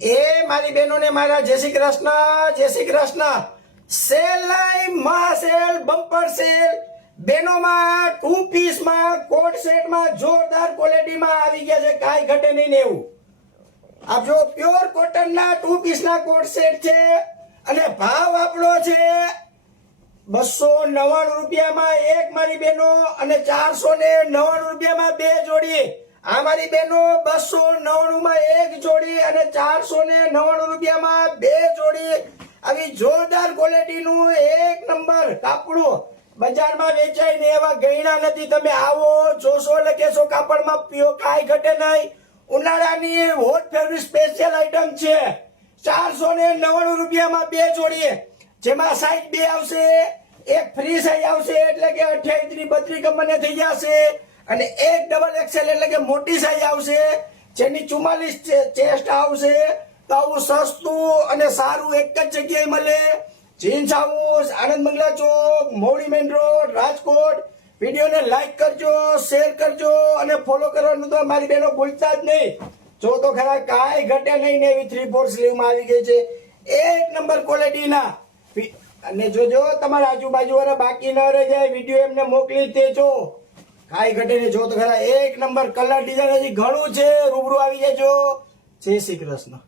એ મારી બહેનોને મારા જય શ્રી કૃષ્ણ, જય શ્રી કૃષ્ણ. સેલ લાઈ મહા સેલ, બમ્પર સેલ બેનોમાં 2 પીસમાં કોટ સેટમાં જોરદાર ક્વોલિટીમાં આવી ગયા છે. કાંઈ ઘટે નહીં ને એવું. આપ જો પ્યોર કોટનના 2 પીસના કોટ સેટ છે અને ભાવ આપણો છે 299 રૂપિયામાં એક મારી બહેનો અને 499 રૂપિયામાં બે જોડી. આ મારી બહેનો 299 માં એક જોડી અને 499 રૂપિયામાં બે જોડી. આવી જોરદાર ક્વોલિટીનું એક નંબર કાપડું બજારમાં વેચાય ને એવા ગયણા નથી. તમે આવો જોશો એટલે કેશો કાપડમાં પીઓ કાંઈ ઘટે નહીં. ઉનાળાની હોટ ફેવરિટ સ્પેશિયલ આઈટમ છે. 499 રૂપિયામાં બે જોડી, જેમાં સાઈઝ બે આવશે, એક ફ્રી સાઈઝ આવશે એટલે કે 28 ની 32 કમને થઈ જશે અને એક ડબલ એક્સેલ એટલે કે મોટી સાઈઝ આવશે જેની 44 ચેસ્ટ આવશે. તો આવું સસ્તું અને સારું એક જ જગ્યાએ મળે. જીન્સ હાઉસ, આનંદ મંગલા ચોક, મોવડી મેઇન રોડ, રાજકોટ. વિડીયોને લાઈક કરજો, શેર કરજો અને ફોલો કરવાનું તો મારી બહેનો ભૂલતા જ નહીં. જો તો ખરા કાંઈ ઘટે નહીં ને એવી 3/4 સ્લીવમાં આવી ગઈ છે એક નંબર ક્વોલિટીના. અને જોજો તમારા આજુબાજુ વાળા બાકી ન રહી જાય, વિડીયો એમને મોકલી દેજો. કાંઈ ઘટે નહીં. જો તો ખરા એક નંબર કલર ડિઝાઇન હજી ઘણું છે, રૂબરૂ આવી જજો. જય શ્રી કૃષ્ણ.